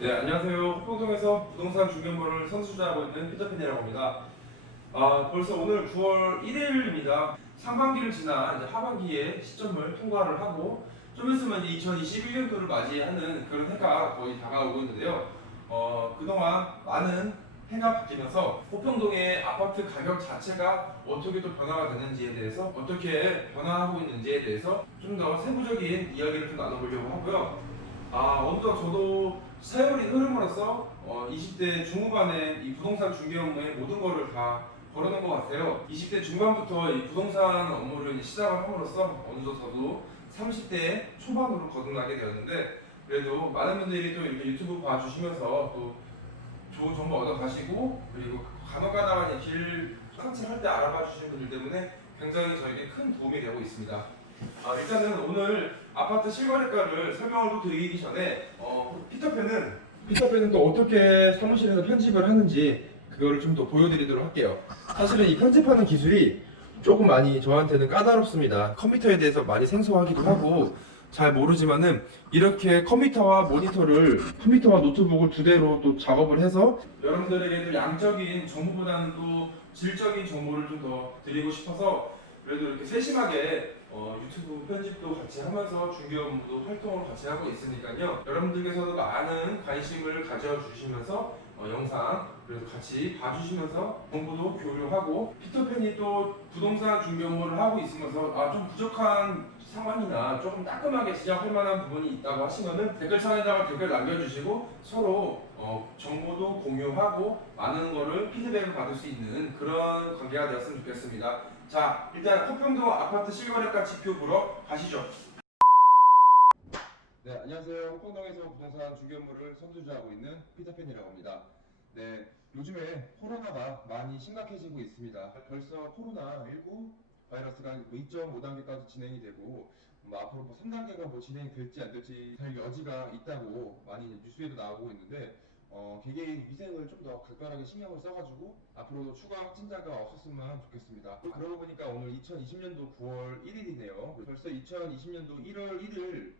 네, 안녕하세요. 호평동에서 부동산 중개업무를 선수주하고 있는 피터팬이라고 합니다. 벌써 오늘 9월 1일입니다. 상반기를 지나 이제 하반기에 시점을 통과를 하고 좀 있으면 이제 2021년도를 맞이하는 그런 해가 거의 다가오고 있는데요. 그동안 많은 해가 바뀌면서 호평동의 아파트 가격 자체가 어떻게 또 변화가 되는지에 대해서 어떻게 변화하고 있는지에 대해서 좀 더 세부적인 이야기를 좀 나눠보려고 하고요. 어느덧 저도 세월이 흐름으로써 20대 중후반에 이 부동산 중개 업무에 모든 거를 다 걸어놓은 것 같아요. 20대 중반부터 이 부동산 업무를 시작을 함으로써 어느덧 저도 30대 초반으로 거듭나게 되었는데 그래도 많은 분들이 또 이렇게 유튜브 봐주시면서 또 좋은 정보 얻어가시고 그리고 간혹가다가 길 산책할 때 알아봐 주시는 분들 때문에 굉장히 저에게 큰 도움이 되고 있습니다. 일단은 오늘 아파트 실거래가를 설명을 또 드리기 전에 피터팬은 또 어떻게 사무실에서 편집을 하는지 그거를 좀 더 보여드리도록 할게요. 사실은 이 편집하는 기술이 조금 많이 저한테는 까다롭습니다. 컴퓨터에 대해서 많이 생소하기도 하고 잘 모르지만은 이렇게 컴퓨터와 노트북을 두 대로 또 작업을 해서 여러분들에게도 양적인 정보보다는 또 질적인 정보를 좀 더 드리고 싶어서 그래도 이렇게 세심하게 유튜브 편집도 같이 하면서 중개 업무도 활동을 같이 하고 있으니까요. 여러분들께서도 많은 관심을 가져주시면서 영상 그래도 같이 봐주시면서 정보도 교류하고 피터팬이 또 부동산 중개 업무를 하고 있으면서 좀 부족한 상황이나 조금 따끔하게 지적할 만한 부분이 있다고 하시면은 댓글창에다가 댓글 남겨주시고 서로 정보도 공유하고 많은 거를 피드백을 받을 수 있는 그런 관계가 되었으면 좋겠습니다. 자, 일단 호평동 아파트 실거래가 지표 보러 가시죠. 네, 안녕하세요. 호평동에서 부동산 중개 업무를 선두주하고 있는 피터팬이라고 합니다. 네, 요즘에 코로나가 많이 심각해지고 있습니다. 벌써 코로나19 바이러스가 2.5단계까지 진행이 되고 앞으로 3단계가 진행이 될지 안 될지 될 여지가 있다고 많이 뉴스에도 나오고 있는데 개개인 위생을 좀 더 각별하게 신경을 써가지고 앞으로 추가 확진자가 없었으면 좋겠습니다. 그러고 보니까 오늘 2020년도 9월 1일이네요. 벌써 2020년도 1월 1일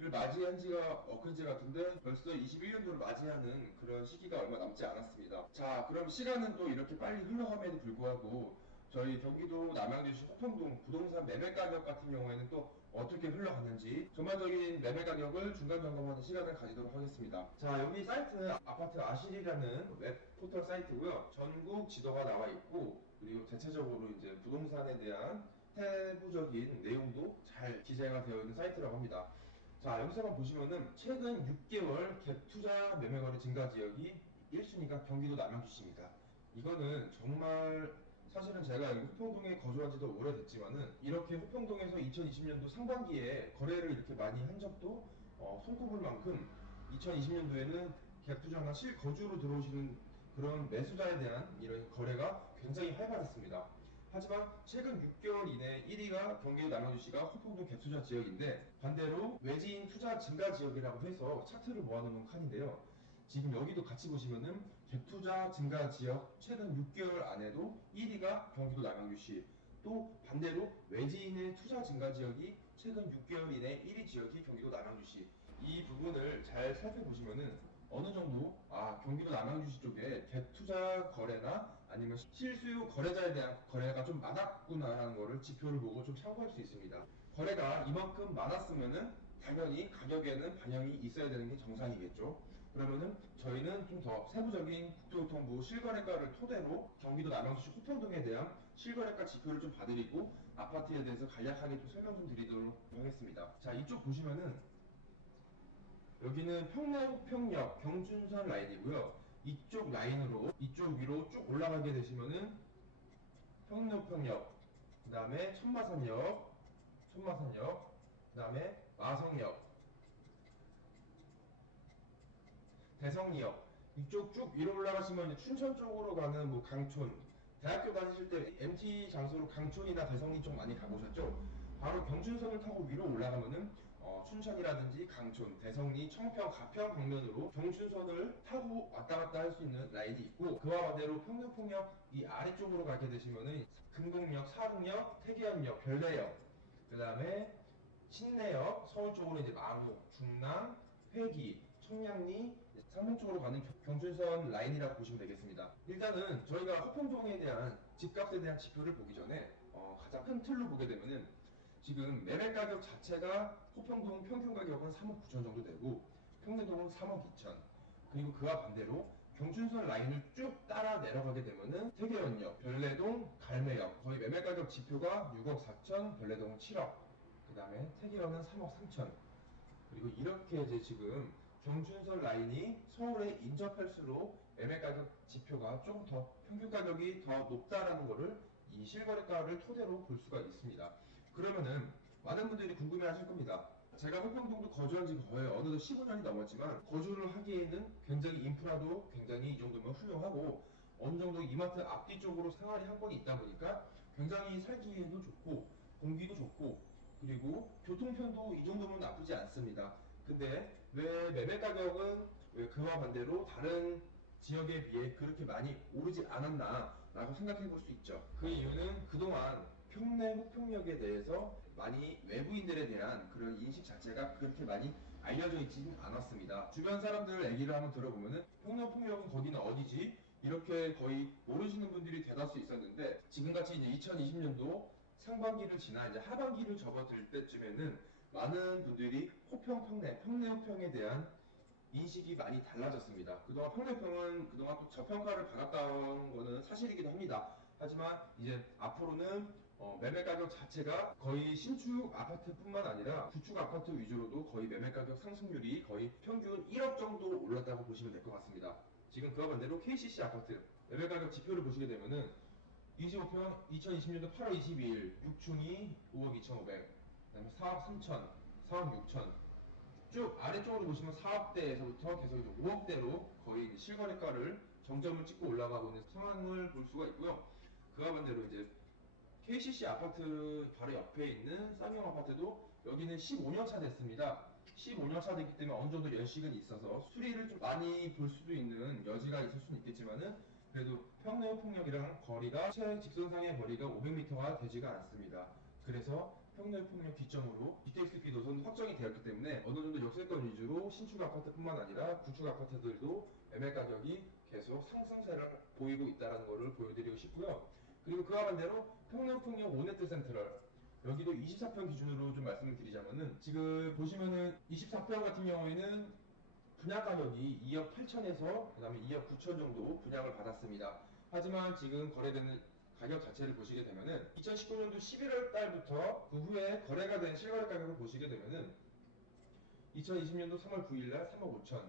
를 맞이한 지가 엊그제 같은데 벌써 21년도를 맞이하는 그런 시기가 얼마 남지 않았습니다. 자, 그럼 시간은 또 이렇게 빨리 흘러감에도 불구하고 저희 경기도 남양주시 호평동 부동산 매매 가격 같은 경우에는 또 어떻게 흘러갔는지 전반적인 매매 가격을 중간 점검하는 시간을 가지도록 하겠습니다. 자, 여기 사이트는 아파트 아실이라는 웹 포털 사이트고요. 전국 지도가 나와 있고 그리고 대체적으로 이제 부동산에 대한 세부적인 내용도 잘 기재가 되어 있는 사이트라고 합니다. 자, 여기서만 보시면은 최근 6개월 갭 투자 매매거래 증가 지역이 1순위가 경기도 남양주시입니다. 이거는 정말 사실은 제가 여기 호평동에 거주한 지도 오래됐지만은 이렇게 호평동에서 2020년도 상반기에 거래를 이렇게 많이 한 적도 손꼽을 만큼 2020년도에는 갭 투자나 실거주로 들어오시는 그런 매수자에 대한 이런 거래가 굉장히 활발했습니다. 하지만 최근 6개월 이내 1위가 경기도 남양주시가 호평동 갭투자 지역인데 반대로 외지인 투자 증가 지역이라고 해서 차트를 모아놓은 칸인데요. 지금 여기도 같이 보시면은 갭투자 증가 지역 최근 6개월 안에도 1위가 경기도 남양주시 또 반대로 외지인의 투자 증가 지역이 최근 6개월 이내 1위 지역이 경기도 남양주시 이 부분을 잘 살펴보시면은 어느 정도 경기도 남양주시 쪽에 갭 투자 거래나 아니면 실수요 거래자에 대한 거래가 좀 많았구나라는 거를 지표를 보고 좀 참고할 수 있습니다. 거래가 이만큼 많았으면은 당연히 가격에는 반영이 있어야 되는 게 정상이겠죠. 그러면은 저희는 좀 더 세부적인 국토교통부 실거래가를 토대로 경기도 남양주시 호평동에 대한 실거래가 지표를 좀 봐드리고 아파트에 대해서 간략하게 좀 설명 좀 드리도록 하겠습니다. 자, 이쪽 보시면은 여기는 평내호평역 경춘선 라인이고요. 이쪽 라인으로 이쪽 위로 쭉 올라가게 되시면은 평내호평역, 그 다음에 천마산역, 그 다음에 마성역, 대성리역 이쪽 쭉 위로 올라가시면 춘천 쪽으로 가는 강촌 대학교 다니실 때 MT 장소로 강촌이나 대성리 쪽 많이 가보셨죠? 바로 경춘선을 타고 위로 올라가면은 춘천이라든지 강촌, 대성리, 청평, 가평 방면으로 경춘선을 타고 왔다 갔다 할 수 있는 라인이 있고 그와 반대로 평내폭역 이 아래쪽으로 가게 되시면은 금곡역, 사릉역, 태계암역, 별내역 그 다음에 신내역, 서울 쪽으로 이제 망욱, 중랑, 회기, 청량리 상봉 쪽으로 가는 경춘선 라인이라고 보시면 되겠습니다. 일단은 저희가 호평동에 대한 집값에 대한 지표를 보기 전에 가장 큰 틀로 보게 되면은 지금 매매 가격 자체가 호평동 평균 가격은 3억 9천 정도 되고 평내동은 3억 2천, 그리고 그와 반대로 경춘선 라인을 쭉 따라 내려가게 되면은 태계원역, 별내동, 갈매역 거의 매매 가격 지표가 6억 4천, 별내동은 7억, 그 다음에 태계원은 3억 3천. 그리고 이렇게 이제 지금 경춘선 라인이 서울에 인접할수록 매매 가격 지표가 좀 더 평균 가격이 더 높다라는 것을 이 실거래가를 토대로 볼 수가 있습니다. 그러면은 많은 분들이 궁금해하실 겁니다. 제가 호평동도 거주한 지 거의 어느덧 15년이 넘었지만 거주를 하기에는 굉장히 인프라도 굉장히 이 정도면 훌륭하고 어느 정도 이마트 앞뒤 쪽으로 생활이 한 건 있다 보니까 굉장히 살기에도 좋고 공기도 좋고 그리고 교통편도 이 정도면 나쁘지 않습니다. 근데 왜 매매 가격은 왜 그와 반대로 다른 지역에 비해 그렇게 많이 오르지 않았나 라고 생각해 볼 수 있죠. 그 이유는 그동안 평내 호평역에 대해서 많이 외부인들에 대한 그런 인식 자체가 그렇게 많이 알려져 있지는 않았습니다. 주변 사람들 얘기를 한번 들어보면은 평내 호평역은 거기는 어디지? 이렇게 거의 모르시는 분들이 대다수 있었는데 지금같이 이제 2020년도 상반기를 지나 이제 하반기를 접어들 때쯤에는 많은 분들이 호평, 평내 호평에 대한 인식이 많이 달라졌습니다. 그동안 평내평은 그동안 또 저평가를 받았다는 거는 사실이기도 합니다. 하지만 이제 앞으로는 매매 가격 자체가 거의 신축 아파트뿐만 아니라 구축 아파트 위주로도 거의 매매 가격 상승률이 거의 평균 1억 정도 올랐다고 보시면 될 것 같습니다. 지금 그와 반대로 KCC 아파트 매매 가격 지표를 보시게 되면은 25평 2020년도 8월 22일 6층이 5억 2,500, 그다음에 4억 3천, 4억 6천, 쭉 아래쪽으로 보시면 4억대에서부터 계속 이제 5억대로 거의 실거래가를 정점을 찍고 올라가고 있는 상황을 볼 수가 있고요. 그와 반대로 이제 KCC 아파트 바로 옆에 있는 쌍용 아파트도 여기는 15년 차 됐습니다. 15년 차 됐기 때문에 어느 정도 연식은 있어서 수리를 좀 많이 볼 수도 있는 여지가 있을 수는 있겠지만은 그래도 평내 호평역이랑 거리가 최직선상의 거리가 500m가 되지가 않습니다. 그래서 평내 호평역 기점으로 GTX-B 노선 확정이 되었기 때문에 어느 정도 역세권 위주로 신축 아파트뿐만 아니라 구축 아파트들도 매매 가격이 계속 상승세를 보이고 있다는 것을 보여드리고 싶고요. 그리고 그와 반대로 평내호평역 오네트 센트럴 여기도 24평 기준으로 좀 말씀을 드리자면은 지금 보시면은 24평 같은 경우에는 분양 가격이 2억 8천에서 그 다음에 2억 9천 정도 분양을 받았습니다. 하지만 지금 거래되는 가격 자체를 보시게 되면은 2019년도 11월 달부터 그 후에 거래가 된 실거래 가격을 보시게 되면은 2020년도 3월 9일날 3억 5천,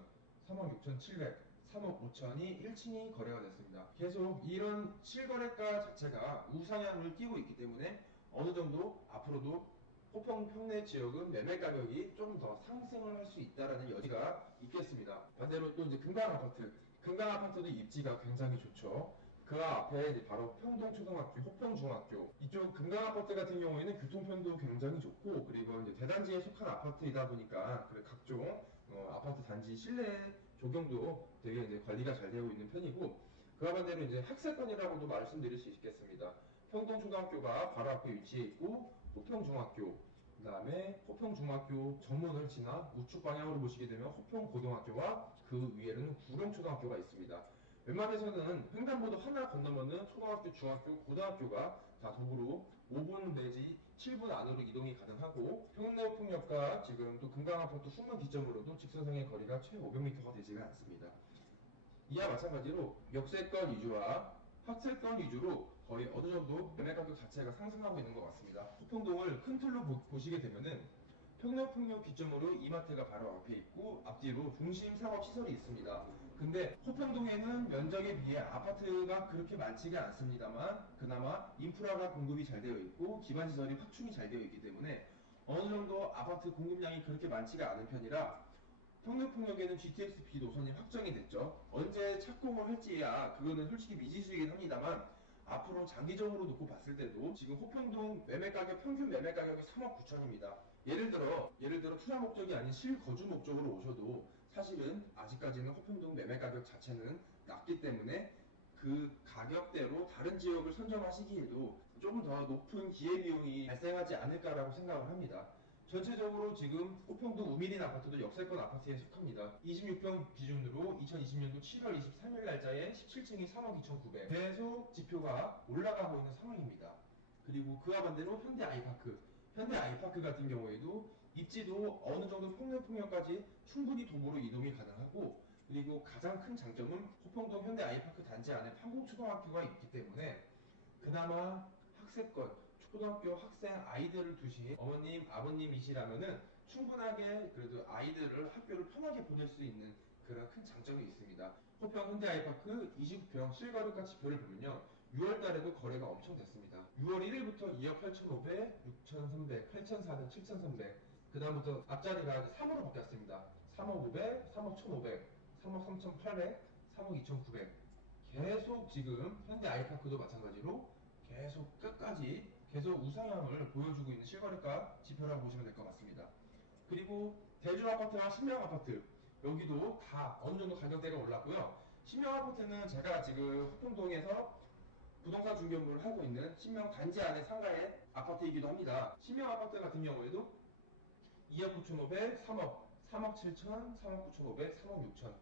3억 6천 7백, 3억 5천이 1층이 거래가 됐습니다. 계속 이런 실거래가 자체가 우상향을 띄고 있기 때문에 어느 정도 앞으로도 호평 평내 지역은 매매 가격이 좀 더 상승을 할 수 있다라는 여지가 있겠습니다. 반대로 또 이제 금강 아파트, 금강 아파트도 입지가 굉장히 좋죠. 그 앞에 이제 바로 평동초등학교, 호평중학교 이쪽 금강 아파트 같은 경우에는 교통편도 굉장히 좋고 그리고 이제 대단지에 속한 아파트이다 보니까 그 각종 아파트 단지 실내 조경도 되게 이제 관리가 잘 되고 있는 편이고 그와 반대로 이제 학세권이라고도 말씀드릴 수 있겠습니다. 평동초등학교가 바로 앞에 위치해 있고 호평중학교 그 다음에 호평중학교 정문을 지나 우측 방향으로 보시게 되면 호평고등학교와 그 위에는 구룡초등학교가 있습니다. 웬만해서는 횡단보도 하나 건너면은 초등학교, 중학교, 고등학교가 다 도보로 5분 내지 7분 안으로 이동이 가능하고 평내호평역과 지금 또 금강아파트 후문 기점으로도 직선상의 거리가 최 500m가 되지가 않습니다. 이와 마찬가지로 역세권 위주와 학세권 위주로 거의 어느 정도 매매 가격 자체가 상승하고 있는 것 같습니다. 호평동을 큰 틀로 보시게 되면은 평내호평역 기점으로 이마트가 바로 앞에 있고 앞뒤로 중심 상업 시설이 있습니다. 근데 호평동에는 면적에 비해 아파트가 그렇게 많지가 않습니다만 그나마 인프라가 공급이 잘 되어 있고 기반시설이 확충이 잘 되어 있기 때문에 어느 정도 아파트 공급량이 그렇게 많지가 않은 편이라 평내폭력에는 GTX-B 노선이 확정이 됐죠. 언제 착공을 할지야 그거는 솔직히 미지수이긴 합니다만 앞으로 장기적으로 놓고 봤을 때도 지금 호평동 매매 가격 평균 매매 가격이 3억 9천입니다. 예를 들어 투자 목적이 아닌 실거주 목적으로 오셔도 사실은 아직까지는 호평동 매매 가격 자체는 낮기 때문에 그 가격대로 다른 지역을 선정하시기에도 조금 더 높은 기회비용이 발생하지 않을까라고 생각을 합니다. 전체적으로 지금 호평동 우미린 아파트도 역세권 아파트에 속합니다. 26평 기준으로 2020년도 7월 23일 날짜에 17층이 3억 2,900. 계속 지표가 올라가고 있는 상황입니다. 그리고 그와 반대로 현대 아이파크. 현대 아이파크 같은 경우에도 입지도 어느 정도 평년평년까지 충분히 도보로 이동이 가능하고, 그리고 가장 큰 장점은 호평동 현대 아이파크 단지 안에 판공초등학교가 있기 때문에 그나마 학세권, 초등학교 학생 아이들을 두신 어머님, 아버님이시라면은 충분하게 그래도 아이들을 학교를 편하게 보낼 수 있는 그런 큰 장점이 있습니다. 호평 현대 아이파크 29평 실거래가 지표를 보면요, 6월 달에도 거래가 엄청 됐습니다. 6월 1일부터 2억 8,500, 6,300, 8,400, 7,300. 그 다음부터 앞자리가 3으로 바뀌었습니다. 3억 500, 3억 1,500, 3억 3,800, 3억 2,900. 계속 지금 현대 아이파크도 마찬가지로 계속 끝까지 계속 우상향을 보여주고 있는 실거래가 지표라고 보시면 될 것 같습니다. 그리고 대주 아파트와 신명 아파트, 여기도 다 어느 정도 가격대가 올랐고요. 신명 아파트는 제가 지금 호평동에서 부동산 중개업무를 하고 있는 신명 단지 안에 상가의 아파트이기도 합니다. 신명 아파트 같은 경우에도 2억 9,500, 3억, 3억 7천, 3억 9,500, 3억 6천.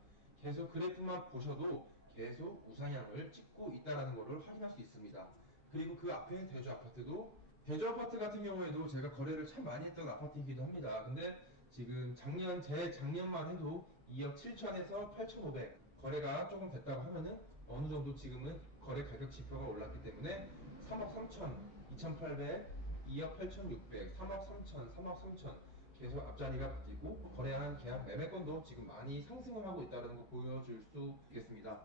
계속 그래프만 보셔도 계속 우상향을 찍고 있다는 것을 확인할 수 있습니다. 그리고 그 앞에 대주 아파트도, 대주 아파트 같은 경우에도 제가 거래를 참 많이 했던 아파트이기도 합니다. 근데 지금 재작년만 해도 2억 7천에서 8,500 거래가 조금 됐다고 하면은 어느 정도 지금은 거래 가격 지표가 올랐기 때문에 3억 3천, 2,800, 2억 8,600, 3억 3천, 3억 3천 계속 앞자리가 바뀌고 거래한 계약 매매건도 지금 많이 상승을 하고 있다는 거 보여줄 수 있겠습니다.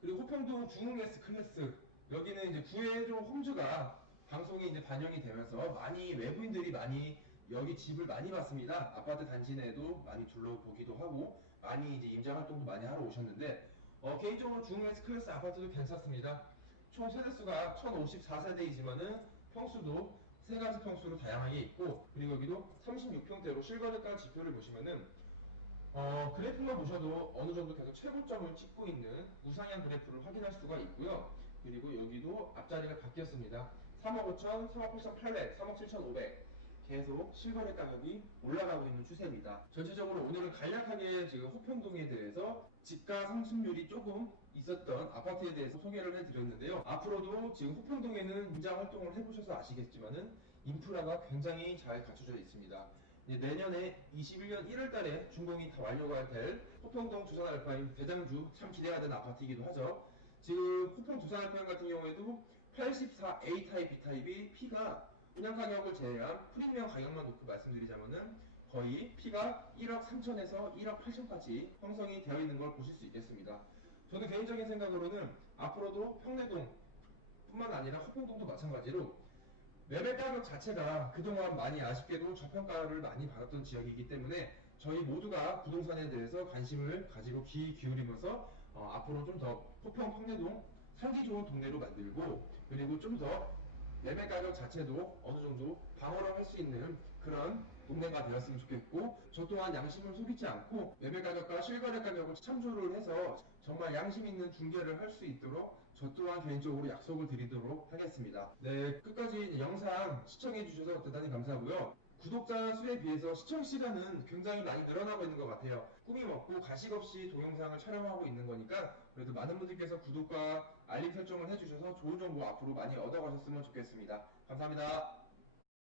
그리고 호평동 중흥 S 클래스, 여기는 이제 구해조 홈즈가 방송에 이제 반영이 되면서 많이 외부인들이 많이 여기 집을 많이 봤습니다. 아파트 단지 내에도 많이 둘러보기도 하고 많이 이제 임장 활동도 많이 하러 오셨는데, 개인적으로 중흥 S 클래스 아파트도 괜찮습니다. 총 세대수가 1054세대이지만은 평수도 세 가지 평수로 다양하게 있고, 그리고 여기도 36평대로 실거래가 지표를 보시면은 그래프만 보셔도 어느 정도 계속 최고점을 찍고 있는 우상향 그래프를 확인할 수가 있고요. 그리고 여기도 앞자리가 바뀌었습니다. 3억 5천, 3억 8,800, 3억 7,500 계속 실거래 가격이 올라가고 있는 추세입니다. 전체적으로 오늘은 간략하게 지금 호평동에 대해서 집가 상승률이 조금 있었던 아파트에 대해서 소개를 해드렸는데요. 앞으로도 지금 호평동에는 임장 활동을 해보셔서 아시겠지만은 인프라가 굉장히 잘 갖춰져 있습니다. 내년에 21년 1월 달에 준공이 다 완료가 될 호평동 두산알파인 대장주, 참 기대가 되는 아파트이기도 하죠. 지금 호평 두산알파인 같은 경우에도 84A 타입, B 타입이 P가 분양 가격을 제외한 프리미엄 가격만 놓고 말씀드리자면은 거의 P가 1억 3천에서 1억 8천까지 형성이 되어 있는 걸 보실 수 있겠습니다. 저는 개인적인 생각으로는 앞으로도 평내동 뿐만 아니라 호평동도 마찬가지로 매매 가격 자체가 그동안 많이 아쉽게도 저평가를 많이 받았던 지역이기 때문에 저희 모두가 부동산에 대해서 관심을 가지고 귀 기울이면서 앞으로 좀 더 호평 평내동 살기 좋은 동네로 만들고, 그리고 좀 더 매매 가격 자체도 어느 정도 방어를 할 수 있는 그런 동네가 되었으면 좋겠고, 저 또한 양심을 속이지 않고 매매 가격과 실거래 가격을 참조를 해서 정말 양심 있는 중개를 할 수 있도록 저 또한 개인적으로 약속을 드리도록 하겠습니다. 네, 끝까지 영상 시청해 주셔서 대단히 감사하고요. 구독자 수에 비해서 시청 시간은 굉장히 많이 늘어나고 있는 것 같아요. 꿈이 먹고 가식 없이 동영상을 촬영하고 있는 거니까 그래도 많은 분들께서 구독과 알림 설정을 해주셔서 좋은 정보 앞으로 많이 얻어가셨으면 좋겠습니다. 감사합니다.